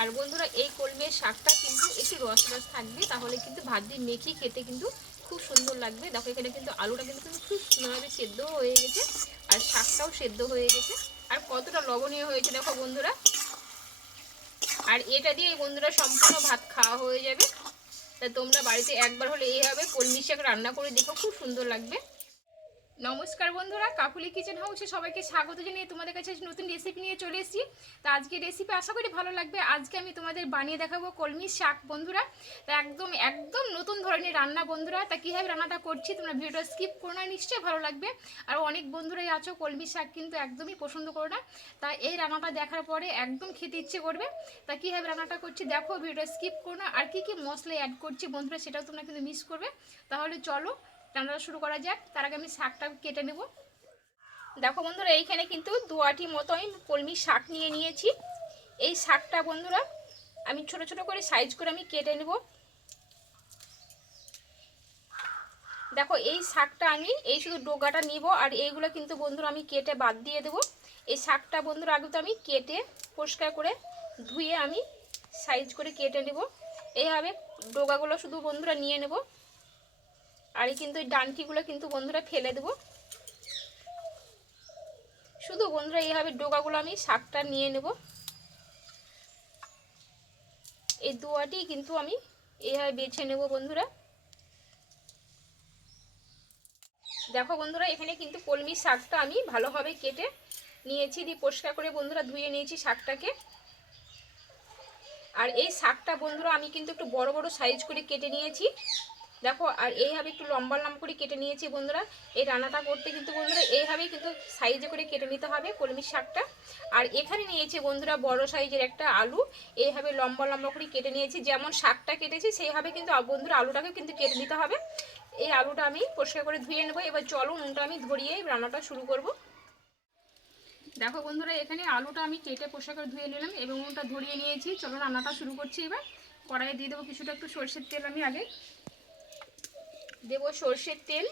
আর বন্ধুরা, এই কলমের শাকটা কিন্তু একটু রস রস থাকবে, তাহলে কিন্তু ভাত দিয়ে মেখে খেতে কিন্তু খুব সুন্দর লাগবে। দেখো, এখানে কিন্তু আলুটা কিন্তু খুব সুন্দরভাবে সেদ্ধ হয়ে গেছে, আর শাকটাও সেদ্ধ হয়ে গেছে। আর কতটা লবণীয় হয়েছে দেখো বন্ধুরা। আর এটা দিয়ে এই বন্ধুরা সম্পূর্ণ ভাত খাওয়া হয়ে যাবে। তা তোমরা বাড়িতে একবার হলে এইভাবে কলমি শাক রান্না করে দেখো, খুব সুন্দর লাগবে। নমস্কার বন্ধুরা, কাকুলি কিচেন হাউসে সবাইকে স্বাগত জানিয়ে তোমাদের কাছে নতুন রেসিপি নিয়ে চলে এসেছি। তা আজকে রেসিপি আশা করি ভালো লাগবে। আজকে আমি তোমাদের বানিয়ে দেখাবো কলমি শাক বন্ধুরা। তা একদম একদম নতুন ধরনের রান্না বন্ধুরা। তা কীভাবে রান্নাটা করছি তোমরা ভিডিওটা স্কিপ করো না, নিশ্চয়ই ভালো লাগবে। আর অনেক বন্ধুরাই আছো, কলমি শাক কিন্তু একদমই পছন্দ করো না। তা এই রান্নাটা দেখার পরে একদম খেতে ইচ্ছে করবে। তা কীভাবে রান্নাটা করছি দেখো, ভিডিওটা স্কিপ করো না। আর কী কী মশলা অ্যাড করছি বন্ধুরা সেটাও তোমরা কিন্তু মিস করবে। তাহলে চলো রান্নাটা শুরু করা যাক। তার আগে আমি শাকটা কেটে নেব। দেখো বন্ধুরা, এইখানে কিন্তু দু আটি মতো আমি কলমি শাক নিয়ে নিয়েছি। এই শাকটা বন্ধুরা, আমি ছোট ছোট করে সাইজ করে আমি কেটে নেব। দেখো, এই শাকটা আমি, এই শুধু ডোগাটা নিব আর এইগুলো কিন্তু বন্ধুরা আমি কেটে বাদ দিয়ে দেবো। এই শাকটা বন্ধুরা আগে তো আমি কেটে পরিষ্কার করে ধুয়ে আমি সাইজ করে কেটে নেব। এইভাবে ডোগাগুলো শুধু বন্ধুরা নিয়ে নেব। আর এই কিন্তু এই ডানটিগুলো কিন্তু বন্ধুরা ফেলে দেবো। শুধু বন্ধুরা এইভাবে ডোকাগুলো আমি শাকটা নিয়ে নেব। এই দুয়াটি কিন্তু আমি এইভাবে বেছে নেব বন্ধুরা। দেখো বন্ধুরা, এখানে কিন্তু কলমি শাকটা আমি ভালোভাবে কেটে নিয়েছি, দিয়ে পরিষ্কার করে বন্ধুরা ধুয়ে নিয়েছি শাকটাকে। আর এই শাকটা বন্ধুরা আমি কিন্তু একটু বড় বড় সাইজ করে কেটে নিয়েছি। দেখো, আর এইভাবে একটু লম্বা লম্বা করে কেটে নিয়েছি বন্ধুরা। এই রান্নাটা করতে কিন্তু বন্ধুরা এইভাবেই কিন্তু সাইজে করে কেটে নিতে হবে কলমির শাকটা। আর এখানে নিয়েছি বন্ধুরা বড় সাইজের একটা আলু। এইভাবে লম্বা লম্বা করে কেটে নিয়েছি। যেমন শাকটা কেটেছি, সেইভাবে কিন্তু বন্ধুরা আলুটাকে কিন্তু কেটে নিতে হবে। এই আলুটা আমি পরিষ্কার করে ধুয়ে নেব। এবার চলো নুনটা আমি ধরিয়ে রান্নাটা শুরু করব। দেখো বন্ধুরা, এখানে আলুটা আমি কেটে পরিষ্কার করে ধুয়ে নিলাম এবং নুনটা ধরিয়ে নিয়েছি। চলো রান্নাটা শুরু করছি এবার। কড়াইয়ে দিয়ে দেবো কিছুটা একটু সর্ষের তেল আমি আগে। দেব সর্ষের তেল।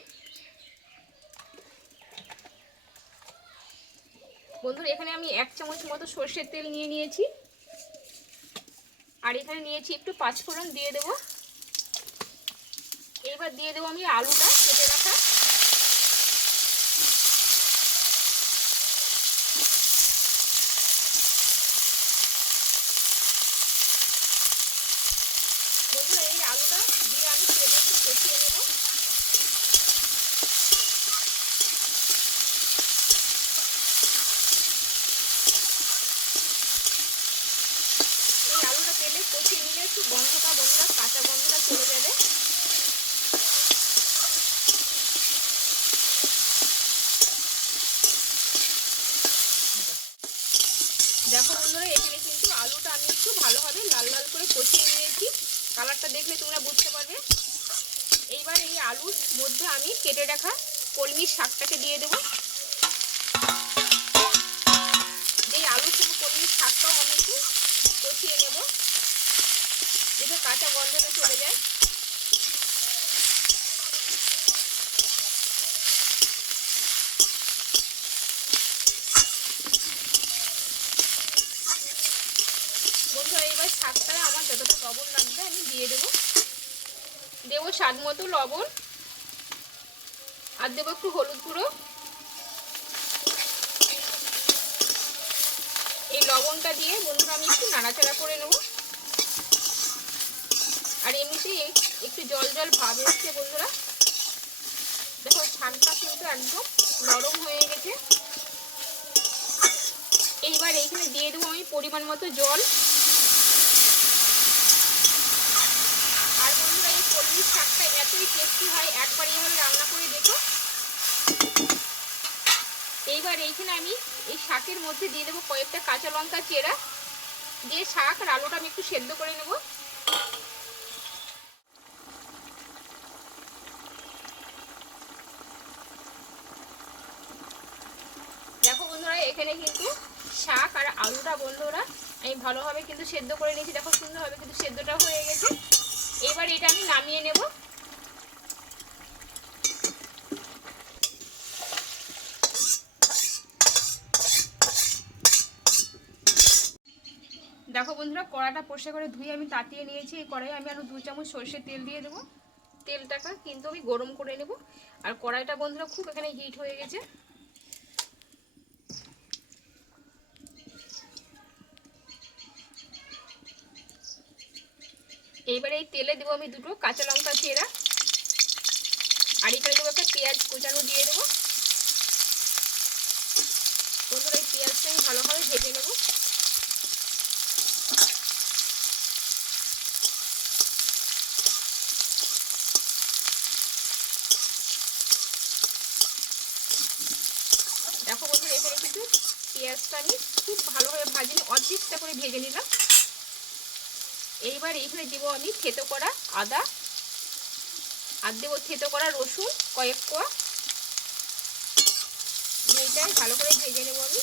বন্ধুরা, এখানে আমি এক চামচ মতো সর্ষের তেল নিয়ে নিয়েছি। আর এখানে নিয়েছি একটু পাঁচফোড়ন দিয়ে দেব। এবার দিয়ে দেবো আমি আলুটা কেটে রাখা বন্ধুরা এই আলুটা দিয়ে আমি তেলে একটু কষিয়ে নেব এই আলুটা তেলে কষিয়ে নিলে একটু গন্ধটা বন্ধুরা কাঁচা গন্ধটা চলে যাবে। দেখো বন্ধুরা, এখানে কিন্তু আলুটা আমি একটু ভালোভাবে লাল লাল করে কষিয়ে নিয়েছি। কালারটা দেখলে তোমরা বুঝতে পারবে। এইবার এই আলুর মধ্যে আমি কেটে রাখা কলমির শাকটাকে দিয়ে দেবো। এই আলুর সঙ্গে কলমির শাকটাও আমি একটু কষিয়ে নেব। যাতে কাঁচা গন্ধটা চলে যায়। বন্ধুরা, এবার শাকটা আমার যতটা লবণ লাগবে আমি দিয়ে দেবো। দেবো স্বাদ মতো লবণ। আর দেবো একটু হলুদ গুঁড়ো। এই লবণটা দিয়ে বন্ধুরা আমি একটু নাড়াচাড়া করে নেব। আর এমনিতেই একটু জল জল ভাব এসছে বন্ধুরা। দেখো শাকটা কিন্তু একদম নরম হয়ে গেছে। এইবার এইখানে দিয়ে দেবো আমি পরিমাণ মতো জল। আর বন্ধুরা, এই কলমির শাকটা এতই টেস্টি হয়, একবার এইভাবে রান্না করে দেখো। এইবার এইখানে আমি এই শাকের মধ্যে দিয়ে দেবো কয়েকটা কাঁচা লঙ্কা চেরা। দিয়ে শাক আর আলুটা আমি একটু সেদ্ধ করে নেব দেখো বন্ধুরা এখানে কিন্তু শাক আর আলুটা বন্ধুরা আমি ভালোভাবে কিন্তু সেদ্ধ করে নিয়েছি। দেখো সুন্দরভাবে কিন্তু সেদ্ধটা হয়ে গেছে। এবার এটা আমি নামিয়ে নেব। দেখো বন্ধুরা, কড়াটা পরিষ্কার করে ধুয়ে আমি তাতিয়ে নিয়েছি। এই কড়াই আমি আরও দু চামচ সর্ষের তেল দিয়ে দেবো। তেলটাকে কিন্তু আমি গরম করে নেব। আর কড়াইটা বন্ধুরা, খুব এখানে হিট হয়ে গেছে। এইবারে এই তেলে দেবো আমি দুটো কাঁচা লঙ্কা চেরা। আর এখানে দেবো একটা পেঁয়াজ কুচানো দিয়ে দেবো। বন্ধুরা, এই পেঁয়াজটা আমি ভালোভাবে ভেজে নেব। দেখো বন্ধুরা, এখানে কিন্তু পেঁয়াজটা আমি খুব ভালোভাবে ভাজিনি, অর্ধেকটা করে ভেজে নিলাম। এইবার এইখানে দেবো আমি থেতো করা আদা, আর দেবো থেতো করা রসুন, কয়েক কোয়া। দুইটাই ভালো করে ভেজে নেব আমি।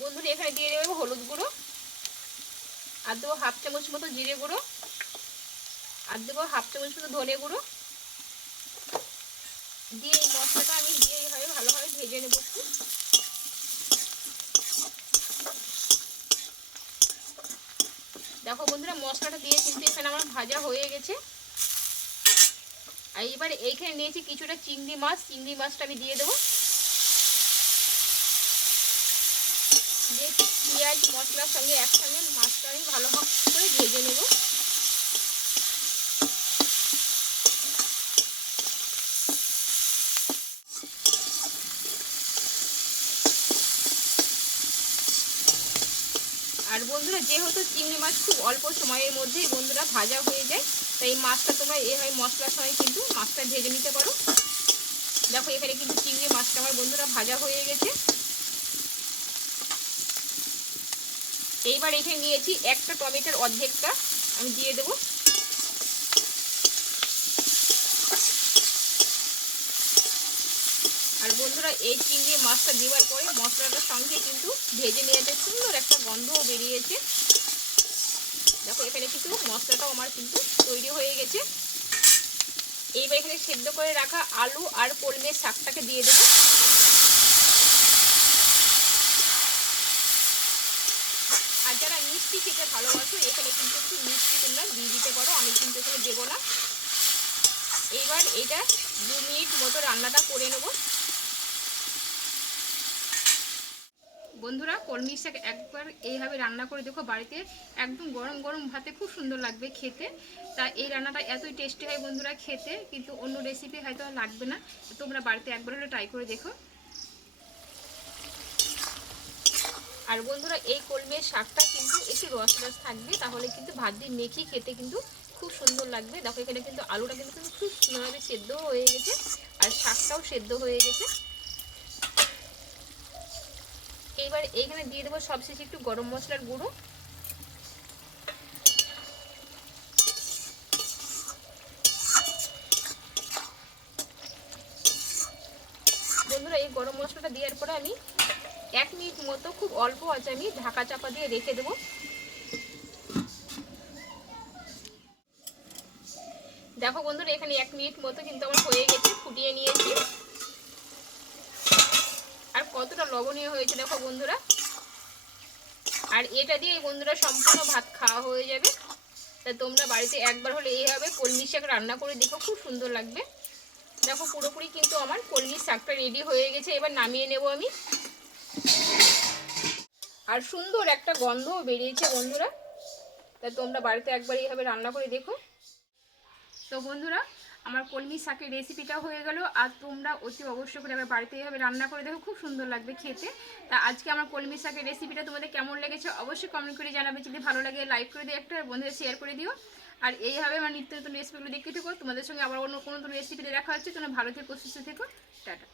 বন্ধুরা, এখানে দিয়ে দেবো হলুদ গুঁড়ো। আর দেবো হাফ চামচ মতো জিরে গুঁড়ো। আর দেবো হাফ চামচ মতো ধনে গুঁড়ো। দিয়ে এই মশলাটা আমি দিয়ে এইভাবে ভালোভাবে ভেজে নেব একটু। দেখো বন্ধুরা, মশলাটা দিয়ে কিন্তু এখানে আমার ভাজা হয়ে গেছে। আর এবার এইখানে নিয়েছি কিছুটা চিংড়ি মাছ। চিংড়ি মাছটা আমি দিয়ে দেবো। দিয়ে পেঁয়াজ, মশলার সঙ্গে একসঙ্গে মাছটা আমি ভালো করে ভেজে নেব। আর বন্ধুরা, যেহেতু চিংড়ি মাছ খুব অল্প সময়ের মধ্যেই বন্ধুরা ভাজা হয়ে যায়, তাই মাছটা তোমরা এভাবে মশলার সময় কিন্তু মাছটা ভেজে নিতে পারো। দেখো, এখানে কিন্তু চিংড়ি মাছটা আমার বন্ধুরা ভাজা হয়ে গেছে। এইবার এখানে নিয়েছি একটা টমেটোর অর্ধেকটা। আমি দিয়ে দেব। আর বন্ধুরা, এই চিংড়ি মাছটা দেওয়ার পরে মশলাটার সঙ্গে কিন্তু ভেজে নেওয়াতে সুন্দর একটা গন্ধও বেরিয়েছে। দেখো, এখানে কিন্তু মশলাটাও আমার কিন্তু তৈরি হয়ে গেছে। এইবার এখানে সেদ্ধ করে রাখা আলু আর কলমের শাকটাকে দিয়ে দেবো আর যারা মিষ্টি খেতে ভালোবাসো, এখানে কিন্তু একটু মিষ্টি তোমরা দিয়ে দিতে পারো, আমি কিন্তু এখানে দেবো না। এইবার এটা দু মিনিট মতো রান্নাটা করে নেব। বন্ধুরা কলমি শাক একবার এইভাবে রান্না করে দেখো, বাড়িতে একদম গরম গরম ভাতে খুব সুন্দর লাগবে খেতে। তা এই রান্নাটা এতই টেস্টি হয় বন্ধুরা খেতে, কিন্তু অন্য রেসিপি হয়তো লাগবে না। তোমরা বাড়িতে একবার হলে ট্রাই করে দেখো। আর বন্ধুরা, এই কলমের শাকটা কিন্তু একটু রস রস থাকবে, তাহলে কিন্তু ভাত দিয়ে মেখে খেতে কিন্তু খুব সুন্দর লাগবে। দেখো, এখানে কিন্তু আলুটা কিন্তু খুব সুন্দরভাবে সেদ্ধ হয়ে গেছে, আর শাকটাও সেদ্ধ হয়ে গেছে। এইবার এইখানে দিয়ে দেবো সবশেষে একটু গরম মশলার গুঁড়ো। বন্ধুরা, এই গরম মশলাটা দেওয়ার পরে আমি এক মিনিট মতো খুব অল্প আছে, আমি ঢাকা চাপা দিয়ে রেখে দেবো। দেখো বন্ধুরা, এখানে এক মিনিট মতো কিন্তু আমার হয়ে গেছে, ফুটিয়ে নিয়েছি। আর কতটা লবণীয় হয়েছে দেখো বন্ধুরা। আর এটা দিয়ে বন্ধুরা সম্পূর্ণ ভাত খাওয়া হয়ে যাবে। তা তোমরা বাড়িতে একবার হলে এইভাবে কলমি শাক রান্না করে দেখো, খুব সুন্দর লাগবে। দেখো পুরোপুরি কিন্তু আমার কলমি শাকটা রেডি হয়ে গেছে, এবার নামিয়ে নেব আমি। আর সুন্দর একটা গন্ধও বেরিয়েছে বন্ধুরা। তা তোমরা বাড়িতে একবার এইভাবে রান্না করে দেখো। তো বন্ধুরা, আমার কলমি শাকের রেসিপিটা হয়ে গেল। আর তোমরা অতি অবশ্যই করে আবার বাড়িতে এইভাবে রান্না করে দেখো, খুব সুন্দর লাগবে খেতে। তা আজকে আমার কলমি শাকের রেসিপিটা তোমাদের কেমন লেগেছে অবশ্যই কমেন্ট করে জানাবে। যদি ভালো লাগে লাইক করে দিও একটা বন্ধুদের শেয়ার করে দিও। আর এইভাবে আমার নিত্য নতুন রেসিপিগুলো দেখতে থেকো। তোমাদের সঙ্গে আবার অন্য কোনো নতুন রেসিপিতে দেখা হচ্ছে। তোমরা ভালো থেকো, সুস্থ থেকো। টাটা।